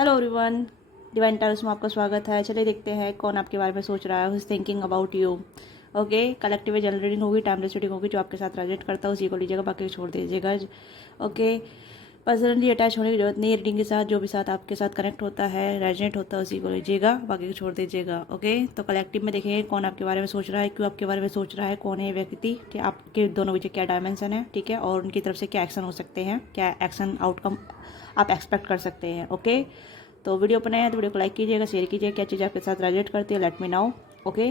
Hello everyone, divine Taurus में आपका स्वागत है। चलिए देखते हैं कौन आपके बारे में सोच रहा है, who is thinking about you. Okay, collective general reading होगी, टाइमलेस रीडिंग होगी। जो आपके साथ रेजोनेट करता है उसी को लीजिएगा, बाकी को छोड़ दीजिएगा। ओके, पर्सनली अटैच होने की जरूरत नहीं है रीडिंग के साथ। जो भी साथ आपके साथ कनेक्ट होता है, रेजोनेट होता है, उसी को लीजिएगा, बाकी को छोड़ दीजिएगा। ओके, तो कलेक्टिव में देखेंगे कौन आपके बारे में सोच रहा है, क्यों आपके बारे में सोच रहा है, कौन है ये व्यक्ति, ठीक, आपके दोनों बीच क्या डायमेंशन है, ठीक है, और उनकी तरफ से क्या एक्शन हो सकते हैं, क्या एक्शन आउटकम आप एक्सपेक्ट कर सकते हैं। ओके, तो वीडियो पर नए हैं तो वीडियो को लाइक कीजिएगा, शेयर कीजिएगा, क्या चीज़ आपके साथ रेजोनेट करती है, let me now. Okay,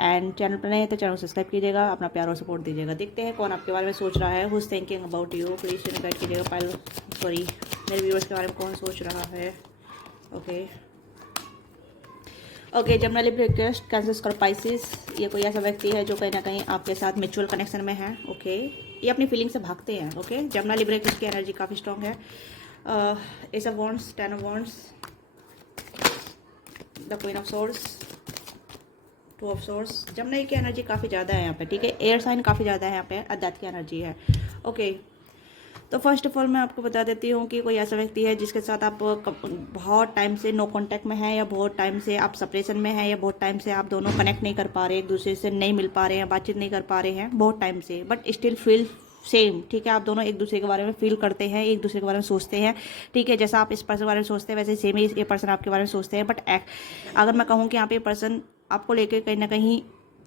and channel पर नए हैं तो चैनल को सब्सक्राइब कीजिएगा, अपना प्यार और सपोर्ट दीजिएगा। देखते हैं कौन आपके बारे में सोच रहा है, who is thinking about you. Please guide कीजिएगा पाइल, सॉरी, मेरे व्यूअर्स के बारे में कौन सोच रहा है। Okay okay, generally request cancel कर पाइसिस। ये कोई ऐसा व्यक्ति है जो कहीं ना कहीं आपके साथ म्यूचुअल कनेक्शन में है। ओके, ये अपनी फीलिंग से भागते हैं। ओके, जमुना लिब्रे की एनर्जी काफ़ी स्ट्रॉन्ग है। S of wands, 10 of wands, the queen of source, 2 of source. Jamuna की एनर्जी काफ़ी ज़्यादा है यहाँ पे, ठीक है। एयर साइन काफ़ी ज़्यादा है यहाँ पे, अद्वैत की एनर्जी है। ओके, तो फर्स्ट ऑफ ऑल मैं आपको बता देती हूँ कि कोई ऐसा व्यक्ति है जिसके साथ आप बहुत टाइम से नो कांटेक्ट में है, या बहुत टाइम से आप सेपरेशन में है, या बहुत टाइम से आप दोनों कनेक्ट नहीं कर पा रहे, एक दूसरे से नहीं मिल पा रहे हैं, बातचीत नहीं कर पा रहे हैं बहुत टाइम से, बट स्टिल फील सेम, ठीक है। आप दोनों एक दूसरे के बारे में फील करते हैं, एक दूसरे के बारे में सोचते हैं, ठीक है। जैसा आप इस पर्सन के बारे में सोचते हैं वैसे सेम ही ये पर्सन आपके बारे में सोचते हैं। बट अगर मैं कहूँ कि यहाँ पे पर्सन आपको लेके कहीं ना कहीं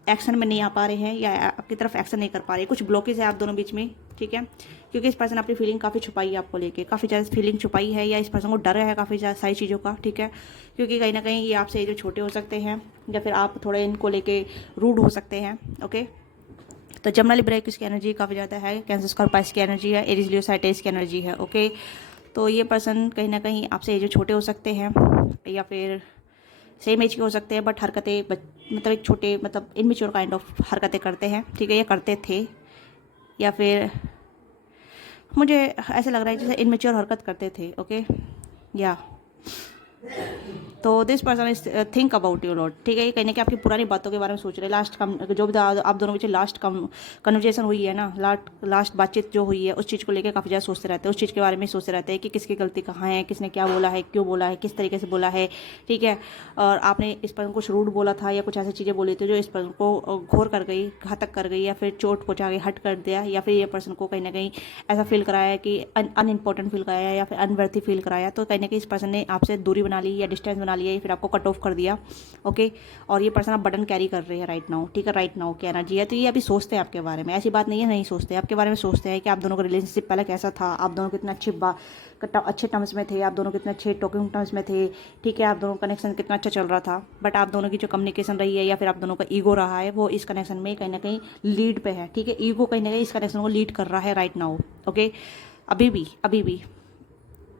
एक्शन में नहीं आ पा रहे हैं, या आपकी तरफ एक्शन नहीं कर पा रहे, कुछ ब्लॉकेज है आप दोनों बीच में, ठीक है। क्योंकि इस पर्सन अपनी फीलिंग काफ़ी छुपाई है आपको लेके, काफ़ी ज़्यादा फीलिंग छुपाई है, या इस पर्सन को डर है काफ़ी ज़्यादा सारी चीज़ों का, ठीक है। क्योंकि कहीं ना कहीं ये आपसे जो छोटे हो सकते हैं, या फिर आप थोड़े इनको लेके रूड हो सकते हैं। ओके, तो जमुना लिब्रा की एनर्जी काफ़ी ज़्यादा है, कैंसर स्कॉर्पियो की एनर्जी है, एरीज लियो साइटेस की एनर्जी है। ओके, तो ये पर्सन कहीं ना कहीं आपसे जो छोटे हो सकते हैं, या फिर सेम एज के हो सकते हैं, बट हरकतें मतलब एक छोटे, मतलब इनमेच्योर काइंड ऑफ हरकतें करते हैं, ठीक है, या करते थे, या फिर मुझे ऐसा लग रहा है जैसे इनमेच्योर हरकत करते थे। ओके, या तो this person is think about you lot, ठीक है। ये कहने की आपकी पुरानी बातों के बारे में सोच रहे हैं। लास्ट जो भी आप दोनों बीच लास्ट कन्वर्जेशन हुई है ना, लास्ट बातचीत जो हुई है, उस चीज़ को लेकर काफ़ी ज़्यादा सोचते रहते हैं, उस चीज़ के बारे में सोचते रहते हैं कि किसकी गलती कहाँ है, किसने क्या बोला है, क्यों बोला है, किस तरीके से बोला है, ठीक है। और आपने इस पर्सन को रूड बोला था, या कुछ ऐसी चीज़ें बोली थी जो इस पर्सन को घोर कर गई, घातक कर गई, या फिर चोट पहुँचा के हट कर दिया, या फिर ये पर्सन को कहीं ना कहीं ऐसा फील कराया कि अनइम्पोर्टेंट फील कराया, या फिर अनवर्थी फील कराया। तो कहीं ना कहीं इस पर्सन ने आपसे दूरी बना ली, या डिस्टेंस बना लिया, या फिर आपको कट ऑफ कर दिया। ओके, और ये पर्सन आप बटन कैरी कर रहे हैं राइट नाउ, ठीक है। राइट नाउ की एनर्जी है, तो ये अभी सोचते हैं आपके बारे में, ऐसी बात नहीं है नहीं सोचते, आपके बारे में सोचते हैं कि आप दोनों का रिलेशनशिप पहले कैसा था, आप दोनों कितने अच्छे टर्म्स में थे, आप दोनों कितने अच्छे टॉकिंग टर्म्स में थे, ठीक है। आप दोनों का कनेक्शन कितना अच्छा चल रहा था, बट आप दोनों की जो कम्युनिकेशन रही है, या फिर आप दोनों का ईगो रहा है, वो इस कनेक्शन में कहीं ना कहीं लीड पे है, ठीक है। ईगो कहीं ना कहीं इस कनेक्शन को लीड कर रहा है राइट नाउ। ओके, अभी भी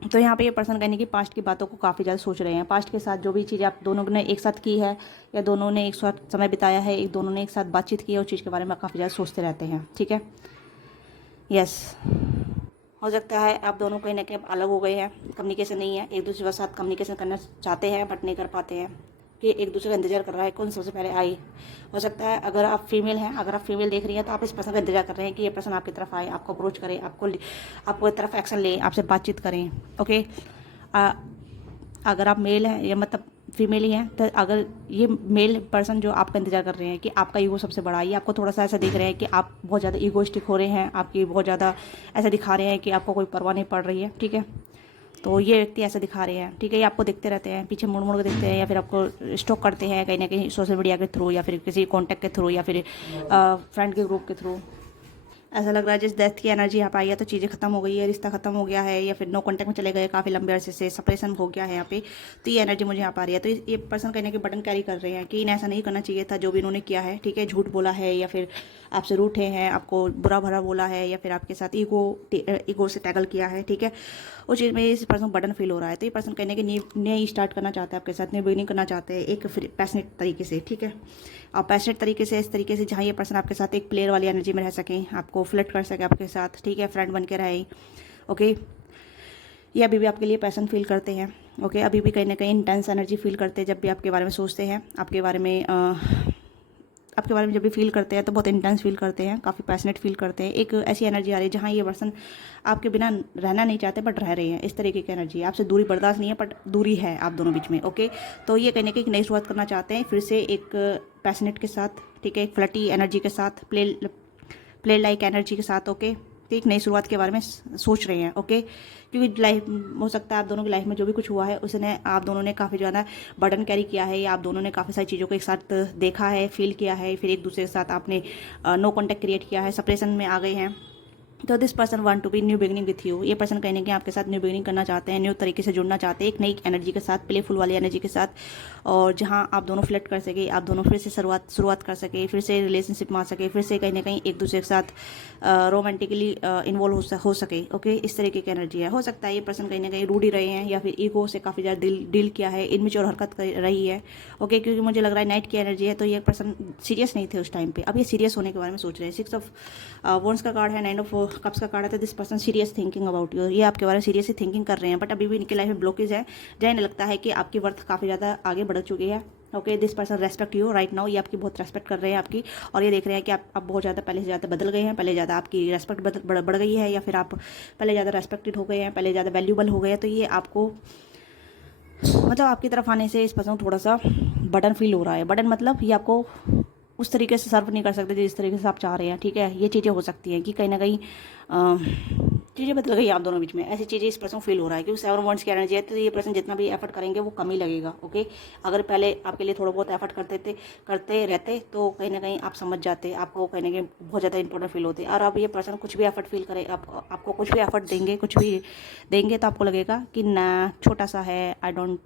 तो यहाँ पे ये पर्सन कहने की पास्ट की बातों को काफ़ी ज़्यादा सोच रहे हैं। पास्ट के साथ जो भी चीज़ें आप दोनों ने एक साथ की है, या दोनों ने एक साथ समय बिताया है, एक दोनों ने एक साथ बातचीत की है, उस चीज़ के बारे में काफ़ी ज़्यादा सोचते रहते हैं, ठीक है। यस, हो सकता है आप दोनों कहीं ना कहीं अलग हो गए हैं, कम्युनिकेशन नहीं है, एक दूसरे के साथ कम्युनिकेशन करना चाहते हैं बट नहीं कर पाते हैं, कि एक दूसरे का इंतजार कर रहा है कौन सबसे पहले आए। हो सकता है अगर आप फीमेल हैं, अगर आप फीमेल देख रही हैं, तो आप इस पर्सन का इंतजार कर रहे हैं कि ये पर्सन आपकी तरफ आए, आपको अप्रोच करे, आपको तरफ एक्शन ले, आपसे बातचीत करें। ओके, अगर आप मेल हैं, या मतलब फीमेल ही हैं, तो अगर ये मेल पर्सन जो आपका इंतजार कर रहे हैं कि आपका ईगो सबसे बड़ा है, ये आपको थोड़ा सा ऐसा देख रहे हैं कि आप बहुत ज़्यादा ईगोइस्टिक हो रहे हैं, आपकी बहुत ज़्यादा ऐसा दिखा रहे हैं कि आपको कोई परवाह नहीं पड़ रही है, ठीक है। तो ये व्यक्ति ऐसा दिखा रहे हैं, ठीक है। ये आपको देखते रहते हैं, पीछे मुड़ मुड़ के देखते हैं, या फिर आपको स्टॉक करते हैं कहीं ना कहीं सोशल मीडिया के थ्रू, या फिर किसी कॉन्टैक्ट के थ्रू, या फिर फ्रेंड के ग्रुप के थ्रू। ऐसा लग रहा है जिस डेथ की एनर्जी यहाँ पे आई है, तो चीज़ें खत्म हो गई है, रिश्ता खत्म हो गया है, या फिर नो कांटेक्ट में चले गए काफ़ी लंबे अरसे से, सेपरेशन हो गया है यहाँ पे। तो ये एनर्जी मुझे यहाँ पर आ रही है। तो ये पर्सन कहने के बटन कैरी कर रहे हैं कि इन्हें ऐसा नहीं करना चाहिए था जो भी इन्होंने किया है, ठीक है। झूठ बोला है, या फिर आपसे रूठे हैं, आपको बुरा भरा बोला है, या फिर आपके साथ ईगो से टैकल किया है, ठीक है। उस चीज़ में इस पर्सन बटन फील हो रहा है। तो ये पर्सन कहने के नए स्टार्ट करना चाहता है आपके साथ, नई बिगिनिंग करना चाहते हैं एक पैशनेट तरीके से, ठीक है। और पैशनेट तरीके से, इस तरीके से जहाँ ये पर्सन आपके साथ एक प्लेयर वाली एनर्जी में रह सकें, आपको फ्लर्ट कर सके आपके साथ, ठीक है, फ्रेंड बन के रहे। ओके, ये अभी भी आपके लिए पैसन फील करते हैं। ओके, अभी भी कहीं ना कहीं इंटेंस एनर्जी फील करते हैं जब भी आपके बारे में सोचते हैं, आपके बारे में आपके बारे में जब भी फील करते हैं तो बहुत इंटेंस फील करते हैं, काफ़ी पैशनेट फील करते हैं। एक ऐसी एनर्जी आ रही है जहाँ ये पर्सन आपके बिना रहना नहीं चाहते बट रह रहे हैं, इस तरीके की एनर्जी है। आपसे दूरी बर्दाश्त नहीं है बट दूरी है आप दोनों बीच में, ओके। तो ये कहने की एक नई शुरुआत करना चाहते हैं फिर से एक पैशनेट के साथ, ठीक है, एक फ्लटी एनर्जी के साथ, प्ले लाइक एनर्जी के साथ, ओके। तो एक नई शुरुआत के बारे में सोच रहे हैं, ओके। क्योंकि लाइफ हो सकता है आप दोनों की लाइफ में जो भी कुछ हुआ है उसने आप दोनों ने काफ़ी ज़्यादा बर्डन कैरी किया है, या आप दोनों ने काफ़ी सारी चीज़ों को एक साथ देखा है, फील किया है, फिर एक दूसरे के साथ आपने नो कॉन्टैक्ट क्रिएट किया है, सेपरेशन में आ गए हैं। तो this person want to be new beginning with you. ये पर्सन कहने के आपके साथ न्यू बिगिनिंग करना चाहते हैं, न्यू तरीके से जुड़ना चाहते हैं, एक नई एनर्जी के साथ, प्लेफुल वाली एनर्जी के साथ, और जहां आप दोनों फ्लर्ट कर सके, आप दोनों फिर से शुरुआत कर सके, फिर से रिलेशनशिप में आ सके, फिर से कहीं ना कहीं एक दूसरे के साथ रोमांटिकली इन्वॉल्व हो सके, ओके। इस तरीके की एनर्जी है। हो सकता है ये पर्सन कहीं ना कहीं रूढ़ी रहे हैं या फिर ईगो से काफ़ी ज़्यादा डील किया है, इनमेच्योर हरकत कर रही है, ओके। क्योंकि मुझे लग रहा है नाइट की एनर्जी है, तो ये पर्सन सीरियस नहीं थे उस टाइम पे, अब ये सीरियस होने के बारे में सोच रहे हैं। 6 ऑफ वॉन्ड्स का कार्ड है, 9 ऑफ कप्स का कार्ड है। तो this person serious thinking about you, ये आपके बारे में सीरियसली थिंकिंग कर रहे हैं, बट अभी भी इनकी लाइफ में ब्लॉकेज है, जहाँ इन्हें लगता है कि आपकी वर्थ काफ़ी ज़्यादा आगे बढ़ चुकी है, okay. This person respect you right now, ये आपकी बहुत रेस्पेक्ट कर रहे हैं आपकी, और ये देख रहे हैं कि आप बहुत ज़्यादा पहले से ज़्यादा बदल गए हैं, पहले ज़्यादा आपकी रेस्पेक्ट बढ़ गई है, या फिर आप पहले ज़्यादा रेस्पेक्टेड हो गए हैं, पहले ज़्यादा वैल्यूबल हो गए हैं। तो ये आपको मतलब आपकी तरफ आने से इस पर्सन को थोड़ा सा बर्डन फील हो रहा है। बर्डन मतलब ये आपको उस तरीके से सर्व नहीं कर सकते जिस तरीके से आप चाह रहे हैं, ठीक है। ये चीज़ें हो सकती हैं कि कहीं ना कहीं चीज़ें बदल गई आप दोनों बीच में, ऐसी चीज़ें इस पर्सन फील हो रहा है। क्योंकि 7 वॉन्ड्स की एनर्जी है, तो ये पर्सन जितना भी एफर्ट करेंगे वो कम ही लगेगा, ओके। अगर पहले आपके लिए थोड़ा बहुत एफर्ट करते रहते तो कहीं ना कहीं आप समझ जाते, आपको कहीं ना कहीं बहुत ज़्यादा इंपॉर्टेंट फील होती। और अब ये पर्सन कुछ भी एफर्ट फील करे, आपको कुछ भी एफर्ट देंगे, कुछ भी देंगे, तो आपको लगेगा कि ना छोटा सा है, आई डोंट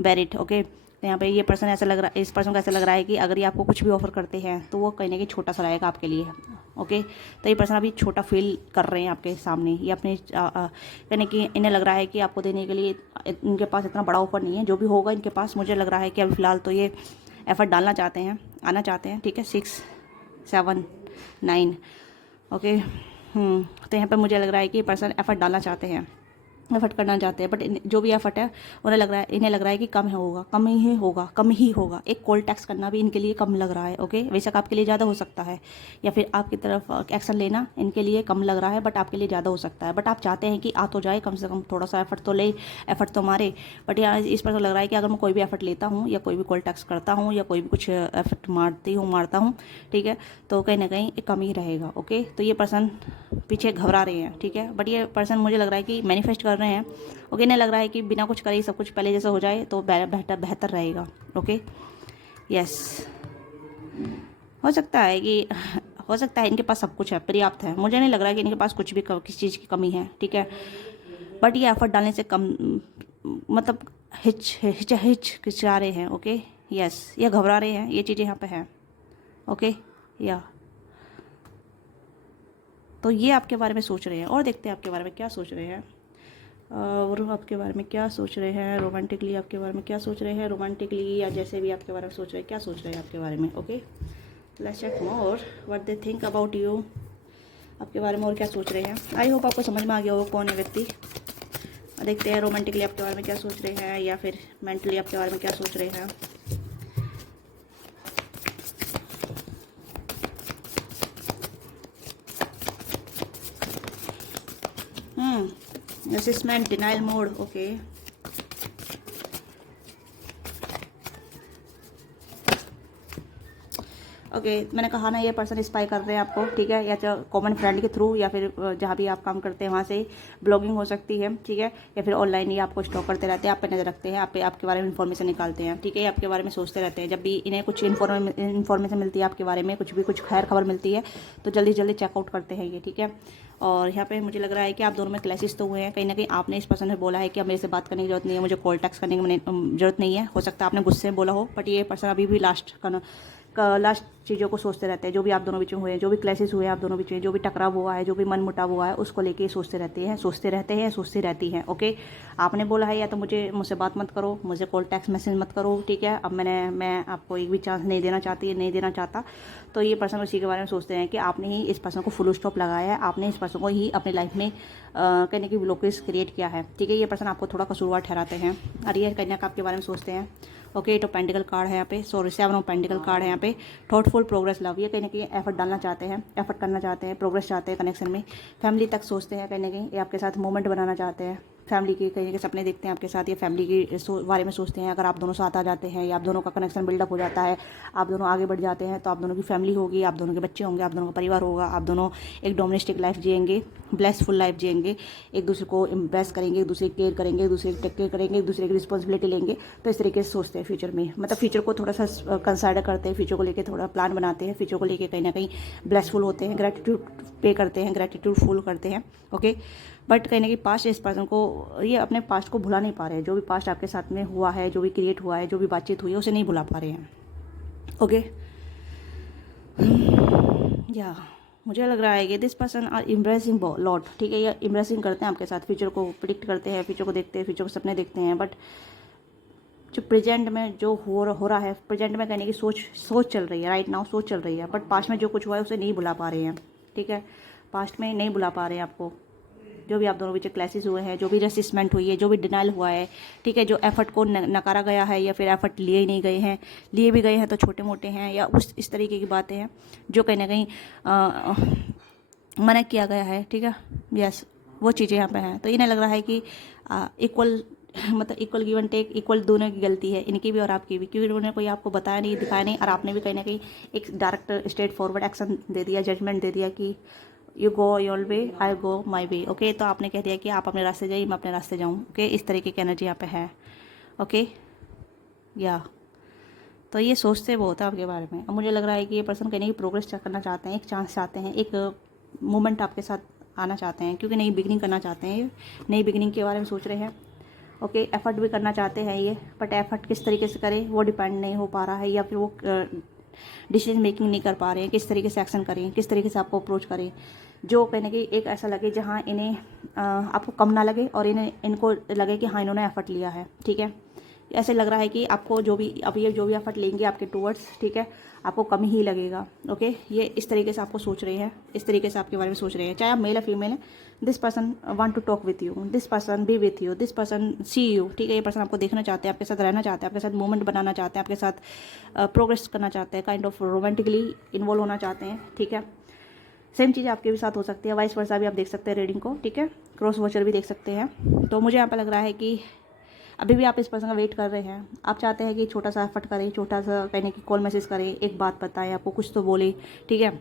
बेर इट, ओके। तो यहाँ पे ये पर्सन ऐसा लग रहा है, इस पर्सन को ऐसा लग रहा है कि अगर ये आपको कुछ भी ऑफर करते हैं तो वो कहीं ना कहीं छोटा सा रहेगा आपके लिए, ओके। तो ये पर्सन अभी छोटा फील कर रहे हैं आपके सामने, ये अपने यानी कि इन्हें लग रहा है कि आपको देने के लिए इनके पास इतना बड़ा ऑफर नहीं है। जो भी होगा इनके पास, मुझे लग रहा है कि अभी फ़िलहाल तो ये एफर्ट डालना चाहते हैं, आना चाहते हैं, ठीक है। 6 7 9, ओके। तो यहाँ पर मुझे लग रहा है कि ये पर्सन एफर्ट डालना चाहते हैं, एफर्ट करना चाहते हैं, बट जो भी एफर्ट है इन्हें लग रहा है कि कम ही होगा। एक कॉल टैक्स करना भी इनके लिए कम लग रहा है, ओके। बेशक आपके लिए ज़्यादा हो सकता है, या फिर आपकी तरफ एक्शन लेना इनके लिए कम लग रहा है, बट आपके लिए ज़्यादा हो सकता है। बट आप चाहते हैं कि आ तो जाए, कम से कम थोड़ा सा एफर्ट तो ले, एफर्ट तो मारे। बट यहाँ इस पर तो लग रहा है कि अगर मैं कोई भी एफर्ट लेता हूँ, या कोई भी कॉल टैक्स करता हूँ, या कोई भी कुछ एफर्ट मारता हूँ, ठीक है, तो कहीं ना कहीं एक कम ही रहेगा, ओके। तो ये पर्सन पीछे घबरा रहे हैं, ठीक है। बट ये पर्सन मुझे लग रहा है कि मैनिफेस्ट कर रहे हैं, ओके। इन्हें लग रहा है कि बिना कुछ करे ही सब कुछ पहले जैसा हो जाए तो बेहतर रहेगा, ओके। यस, हो सकता है इनके पास सब कुछ है, पर्याप्त है। मुझे नहीं लग रहा है कि इनके पास कुछ भी किसी चीज़ की कमी है, ठीक है। बट ये एफर्ट डालने से कम, मतलब हिचकिचा रहे हैं, ओके। यस, ये घबरा रहे हैं, ये चीज़ें यहाँ पे हैं, ओके। या तो ये आपके बारे में सोच रहे हैं, और देखते हैं आपके बारे में क्या सोच रहे हैं, और आपके बारे में क्या सोच रहे हैं रोमांटिकली, आपके बारे में क्या सोच रहे हैं रोमांटिकली, या जैसे भी आपके बारे में सोच रहे हैं, क्या सोच रहे हैं आपके बारे में, okay. Let's check more what they think about you, आपके बारे में और क्या सोच रहे हैं। आई होप आपको समझ में आ गया होगा कौन है व्यक्ति। देखते हैं रोमांटिकली आपके बारे में क्या सोच रहे हैं, या फिर मेंटली आपके बारे में क्या सोच रहे हैं। Assessment, denial mode, okay. Okay, मैंने कहा ना ये पर्सन स्पाई कर रहे हैं आपको, ठीक है। या तो कॉमन फ्रेंड के थ्रू, या फिर जहाँ भी आप काम करते हैं वहाँ से ब्लॉगिंग हो सकती है, ठीक है। या फिर ऑनलाइन ही आपको स्टॉक करते रहते हैं, आप पे नज़र रखते हैं, आपके बारे में इन्फॉर्मेशन निकालते हैं, ठीक है। आपके बारे में सोचते रहते हैं, जब भी इन्हें कुछ इन्फॉर्मेशन मिलती है आपके बारे में, कुछ खैर खबर मिलती है तो जल्दी चेकआउट करते हैं ये, ठीक है। और यहाँ पे मुझे लग रहा है कि आप दोनों में क्लैशेस तो हुए हैं, कहीं ना कहीं आपने इस पर्सन से बोला है कि अब मेरे से बात करने की जरूरत नहीं है, मुझे कॉल टैक्स करने की जरूरत नहीं है। हो सकता है आपने गुस्से में बोला हो, बट ये पर्सन अभी भी लास्ट चीज़ों को सोचते रहते हैं, जो भी आप दोनों बीच में हुए हैं, जो भी क्लैशेस हुए हैं आप दोनों बीच में, जो भी टकराव हुआ है, जो भी मन मुटाव हुआ है, उसको लेके सोचते रहती हैं, ओके। आपने बोला है या तो मुझसे बात मत करो, मुझे कॉल टैक्स मैसेज मत करो, ठीक है। अब मैं आपको एक भी चांस नहीं देना चाहता। तो ये पर्सन उसी के बारे में सोचते हैं कि आपने ही इस पर्सन को फुल स्टॉप लगाया है, आपने इस पर्सन को ही अपनी लाइफ में कहने की ब्लॉकेज क्रिएट किया है, ठीक है। ये पर्सन आपको थोड़ा कसूरवार ठहराते हैं, और ये कन्या का आपके बारे में सोचते हैं, ओके, 8 ऑफ पेंटिकल कार्ड है यहाँ पे, सॉरी 7 ऑफ पेंटिकल कार्ड है यहाँ पे। थॉटफुल प्रोग्रेस लव, ये कहीं ना कहीं एफर्ट डालना चाहते हैं, एफर्ट करना चाहते हैं, प्रोग्रेस चाहते हैं कनेक्शन में, फैमिली तक सोचते हैं कहीं ना कहीं, ये आपके साथ मोमेंट बनाना चाहते हैं, फैमिली की कहीं के सपने देखते हैं आपके साथ, या फैमिली के बारे में सोचते हैं। अगर आप दोनों साथ आ जाते हैं या आप दोनों का कनेक्शन बिल्डअप हो जाता है, आप दोनों आगे बढ़ जाते हैं, तो आप दोनों की फैमिली होगी, आप दोनों के बच्चे होंगे, आप दोनों का परिवार होगा, आप दोनों एक डोमेस्टिक लाइफ जिएंगे, ब्लेसफुल लाइफ जिएंगे, एक दूसरे को इम्प्रेस करेंगे, एक दूसरे की केयर करेंगे, एक दूसरे की टेक केयर करेंगे, एक दूसरे की रिस्पॉन्सिबिलिटी लेंगे। तो इस तरीके से सोचते हैं फ्यूचर में, मतलब फ्यूचर को थोड़ा सा कंसाइडर करते हैं, फ्यूचर को लेकर थोड़ा प्लान बनाते हैं, फ्यूचर को लेकर कहीं ना कहीं ब्लेसफुल होते हैं, ग्रेटिट्यूड पे करते हैं, ग्रेटिट्यूड फुल करते हैं। ओके, बट कहीं ना कहीं पास्ट इस पर्सन को, ये अपने पास्ट को भुला नहीं पा रहे हैं, जो भी पास्ट आपके साथ में हुआ है, जो भी क्रिएट हुआ है, जो भी बातचीत हुई है, उसे नहीं भुला पा रहे हैं। ओके, या मुझे लग रहा है कि this person are impressing lot, ठीक है, ये इम्प्रेसिंग करते हैं आपके साथ, फ्यूचर को प्रिडिक्ट करते हैं, फ्यूचर को देखते हैं, फ्यूचर को सपने देखते हैं, बट जो प्रेजेंट में जो हो रहा है, प्रेजेंट में कहने की सोच चल रही है, राइट नाउ सोच चल रही है, बट पास्ट में जो कुछ हुआ है उसे नहीं भुला पा रहे हैं। ठीक है, पास्ट में नहीं भुला पा रहे हैं आपको, जो भी आप दोनों बीच क्लैशेस हुए हैं, जो भी रेसिस्टमेंट हुई है, जो भी डिनाइल हुआ है, ठीक है, जो एफर्ट को नकारा गया है, या फिर एफर्ट लिए ही नहीं गए हैं, लिए भी गए हैं तो छोटे मोटे हैं, या इस तरीके की बातें हैं जो कहीं ना कहीं मना किया गया है। ठीक है, यस, वो चीज़ें यहाँ पे हैं। तो इन्हें लग रहा है कि इक्वल मतलब equal give and take, equal दोनों की गलती है, इनकी भी और आपकी भी, क्योंकि उन्होंने कोई आपको बताया नहीं, दिखाया नहीं, और आपने भी कहीं ना कहीं एक डायरेक्ट स्ट्रेट फॉरवर्ड एक्शन दे दिया, जजमेंट दे दिया कि you go your way, I go my way. Okay, तो आपने कह दिया कि आप अपने रास्ते जाइए, मैं अपने रास्ते जाऊँ। ओके, इस तरीके की एनर्जी यहाँ पे है। ओके, या तो ये सोचते बहुत है आपके बारे में। अब मुझे लग रहा है कि ये पर्सन कहीं ना प्रोग्रेस करना चाहते हैं, एक चांस चाहते हैं, एक मोमेंट आपके साथ आना चाहते हैं, क्योंकि नई बिगनिंग करना चाहते हैं, ये नई बिगनिंग के बारे में सोच रहे हैं। ओके, एफर्ट भी करना चाहते हैं ये, बट एफर्ट किस तरीके से करें वो डिपेंड नहीं हो पा रहा है, या फिर वो डिसीजन मेकिंग नहीं कर पा रहे हैं, किस तरीके से एक्शन करें, किस तरीके से आपको अप्रोच करें, जो कहीं ना कहीं एक ऐसा लगे जहाँ इन्हें आपको कम ना लगे, और इनको लगे कि हाँ इन्होंने एफर्ट लिया है। ठीक है, ऐसे लग रहा है कि आपको जो भी अब ये जो भी एफर्ट लेंगे आपके टूवर्ड्स, ठीक है, आपको कम ही लगेगा। ओके, ये इस तरीके से आपको सोच रहे हैं, इस तरीके से आपके बारे में सोच रहे हैं, चाहे आप मेल या फीमेल हैं। This person want to talk with you, this person be with you, this person see you. ठीक है, ये पर्सन आपको देखना चाहते हैं, आपके साथ रहना चाहते हैं, आपके साथ मूवमेंट बनाना चाहते हैं, आपके साथ प्रोग्रेस करना चाहते हैं, काइंड ऑफ रोमांटिकली इन्वॉल्व होना चाहते हैं। ठीक है, सेम चीज़ आपके भी साथ हो सकती है, वाइस वर्सा भी आप देख सकते हैं रीडिंग को। ठीक है, क्रॉस वॉचर भी देख सकते हैं। तो मुझे यहाँ पर लग रहा है कि अभी भी आप इस पर्सन का वेट कर रहे हैं, आप चाहते हैं कि छोटा सा एफर्ट करें, छोटा सा कहने की कॉल मैसेज करें, एक बात बताएं, आपको कुछ तो बोले। ठीक है,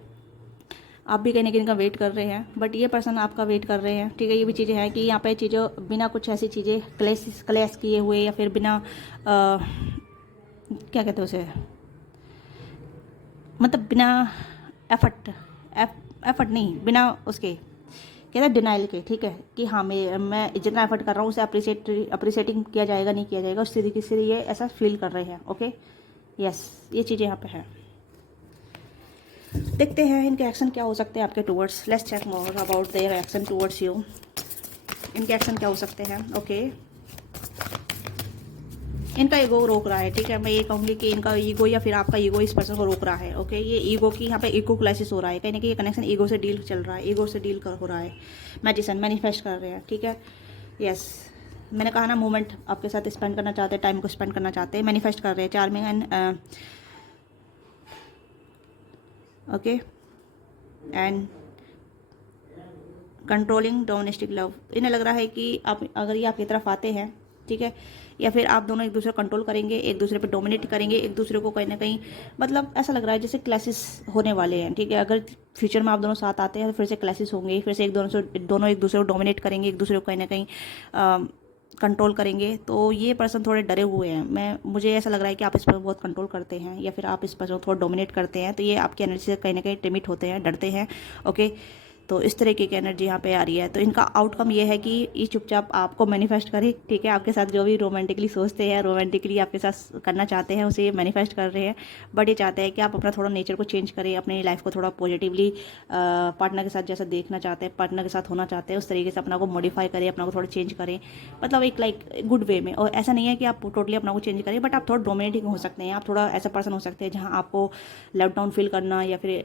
आप भी कहने की इनका वेट कर रहे हैं, बट ये पर्सन आपका वेट कर रहे हैं। ठीक है, ये भी चीज़ें हैं कि यहाँ पे चीज़ें बिना कुछ ऐसी चीज़ें क्लेश किए हुए, या फिर बिना क्या कहते हैं उसे, मतलब बिना एफर्ट नहीं, बिना उसके कहते हैं डिनाइल के। ठीक है, कि हाँ मैं जितना एफर्ट कर रहा हूँ उसे अप्रिशिएटिंग किया जाएगा, नहीं किया जाएगा, उस तरीके से ये ऐसा फील कर रहे हैं। ओके, यस, ये चीज़ें यहाँ पे है। देखते हैं इनके एक्शन क्या हो सकते हैं आपके towards. Let's check more about their action towards you. इनके एक्शन क्या हो सकते हैं। ओके, इनका ईगो रोक रहा है। ठीक है, मैं ये कहूँगी कि इनका ईगो या फिर आपका ईगो इस पर्सन को रोक रहा है। ओके, ये ईगो की यहाँ पे ईगो क्लाइसिस हो रहा है, कहीं ना कहीं ये कनेक्शन ईगो से डील चल रहा है, ईगो से डील हो रहा है। मैजिशियन मैनिफेस्ट कर रहे हैं। ठीक है, यस, मैंने कहा ना मोमेंट आपके साथ स्पेंड करना चाहते हैं, टाइम को स्पेंड करना चाहते हैं, मैनिफेस्ट कर रहे हैं। Charming and okay and controlling domestic love. इन्हें लग रहा है कि आप अगर ये आपकी तरफ आते हैं, ठीक है, या फिर आप दोनों एक दूसरे को कंट्रोल करेंगे, एक दूसरे पे डोमिनेट करेंगे, एक दूसरे को कहीं ना कहीं, मतलब ऐसा लग रहा है जैसे क्लासेस होने वाले हैं। ठीक है, अगर फ्यूचर में आप दोनों साथ आते हैं तो फिर से क्लासेस होंगे, फिर से दोनों एक दूसरे को डोमिनेट करेंगे, एक दूसरे को कहीं ना कहीं कंट्रोल करेंगे। तो ये पर्सन थोड़े डरे हुए हैं। मुझे ऐसा लग रहा है कि आप इस पर बहुत कंट्रोल करते हैं, या फिर आप इस पर थोड़ा डोमिनेट करते हैं, तो ये आपकी एनर्जी से कहीं ना कहीं टिमिट होते हैं, डरते हैं। ओके, तो इस तरीके की एनर्जी यहाँ पे आ रही है। तो इनका आउटकम ये है कि ये चुपचाप आपको मैनिफेस्ट करे। ठीक है, आपके साथ जो भी रोमांटिकली सोचते हैं, रोमांटिकली आपके साथ करना चाहते हैं, उसे ये मैनिफेस्ट कर रहे हैं। बट ये चाहते हैं कि आप अपना थोड़ा नेचर को चेंज करें, अपनी लाइफ को थोड़ा पॉजिटिवली पार्टनर के साथ जैसा देखना चाहते हैं, पार्टनर के साथ होना चाहते हैं, उस तरीके से अपना को मॉडिफाई करें, अपना को थोड़ा चेंज करें, मतलब एक लाइक गुड वे में। और ऐसा नहीं है कि आप टोटली अपना को चेंज करें, बट आप थोड़ा डोमिनेटिंग हो सकते हैं, आप थोड़ा ऐसा पर्सन हो सकते हैं जहाँ आपको लेट डाउन फील करना, या फिर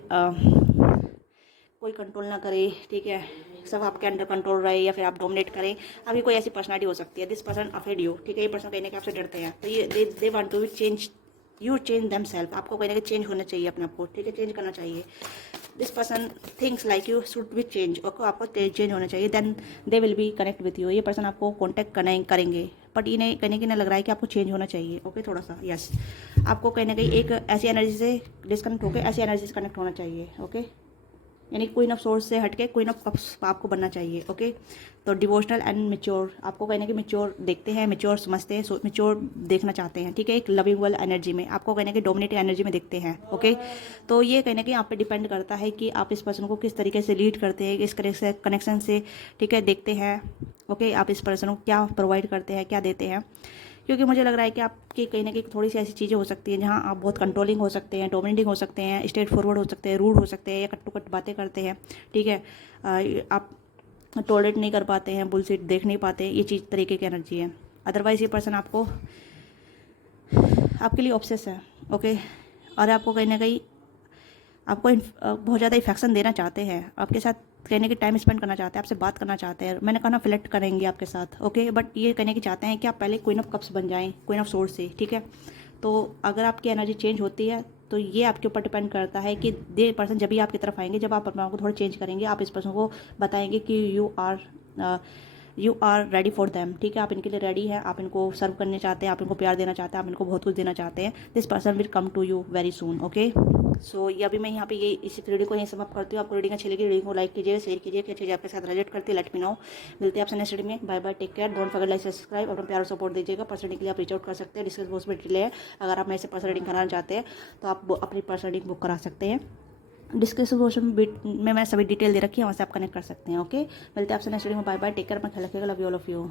कोई कंट्रोल ना करे। ठीक है, सब आपके अंडर कंट्रोल रहे या फिर आप डोमिनेट करें। आपकी कोई ऐसी पर्सनालिटी हो सकती है, दिस पर्सन अफेड यू, ठीक है, ये पर्सन कहने के आपसे डरते हैं, तो ये they want to change you, change them self, आपको कहीं ना कहीं चेंज होना चाहिए अपने आप को, ठीक है, चेंज करना चाहिए। This person thinks like you should be change, आपको चेंज होना चाहिए, then they will be connect with you, ये पर्सन आपको कॉन्टैक्ट करेंगे, बट इन्हें कहने की ना लग रहा है कि आपको चेंज होना चाहिए। ओके, थोड़ा सा यस, आपको कहीं ना कहीं एक ऐसी एनर्जी से डिस्कनेक्ट होकर ऐसी एनर्जी से कनेक्ट होना चाहिए। ओके, यानी क्वीन ऑफ सोर्स से हटके क्वीन ऑफ कप्स आपको बनना चाहिए। ओके, तो डिवोशनल एंड मेच्योर, आपको कहने कि मेच्योर देखते हैं, मेच्योर समझते हैं, मेच्योर देखना चाहते हैं, ठीक है, एक लविंग वाल एनर्जी में, आपको कहने कि डोमिनेटिंग एनर्जी में देखते हैं। ओके, तो ये कहने कि आप पे डिपेंड करता है कि आप इस पर्सन को किस तरीके से लीड करते हैं, किस कनेक्शन से, ठीक है, देखते हैं। ओके, आप इस पर्सन को क्या प्रोवाइड करते हैं, क्या देते हैं, क्योंकि मुझे लग रहा है कि आपकी कहीं ना कहीं थोड़ी सी ऐसी चीज़ें हो सकती हैं जहाँ आप बहुत कंट्रोलिंग हो सकते हैं, डोमिनेटिंग हो सकते हैं, स्ट्रेट फॉरवर्ड हो सकते हैं, रूड हो सकते हैं, या कट टू कट बातें करते हैं, ठीक है, आप टॉलरेट नहीं कर पाते हैं, बुलशिट देख नहीं पाते, ये चीज़ तरीके की एनर्जी है। अदरवाइज ये पर्सन आपके लिए ऑब्सेस है। ओके, और आपको कहीं ना कहीं आपको बहुत ज़्यादा इफेक्शन देना चाहते हैं, आपके साथ कहने की टाइम स्पेंड करना चाहते हैं, आपसे बात करना चाहते हैं, मैंने कहा ना फ्लर्ट करेंगे आपके साथ। ओके, बट ये कहने की चाहते हैं कि आप पहले क्वीन ऑफ कप्स बन जाएं, क्वीन ऑफ सोर्स से, ठीक है। तो अगर आपकी एनर्जी चेंज होती है तो ये आपके ऊपर डिपेंड करता है कि दे पर्सन जब भी आपकी तरफ आएंगे, जब आप अपने आप को थोड़ा चेंज करेंगे, आप इस पर्सन को बताएंगे कि you are ready for them, ठीक है, आप इनके लिए रेडी हैं, आप इनको सर्व करने चाहते हैं, आप इनको प्यार देना चाहते हैं, आप इनको बहुत कुछ देना चाहते हैं, this person will come to you very soon. Okay, so ये अभी मैं यहाँ पे ये इस वीडियो को यहीं समाप्त करती हूँ। आपको रीडिंग अच्छी लगी, रीडिंग को लाइक कीजिए, शेयर कीजिए, क्या चीज़ आपके साथ रिलेट करती है, लेट मी नो। मिलते हैं आपसे नेक्स्ट वीडियो में, bye bye, take care, don't forget like subscribe, अपना प्यार और सपोर्ट दीजिएगा। पर्सनल रीडिंग के लिए आप रीच आउट कर सकते हैं, डिस्कस पॉसिबिलिटी है, अगर आप मेरे से पर्सनल रीडिंग कराना चाहते हैं तो आप अपनी पर्सनल रीडिंग बुक करा सकते हैं, डिस्क्रिप्शन बॉक्स में मैं सभी डिटेल दे रखी है, वहाँ से आप कनेक्ट कर सकते हैं। ओके, मिलते हैं आपसे नेक्स्ट वीडियो में, बाय बाय, टेक केयर, अपना ख्याल रखिएगा, love you all of you.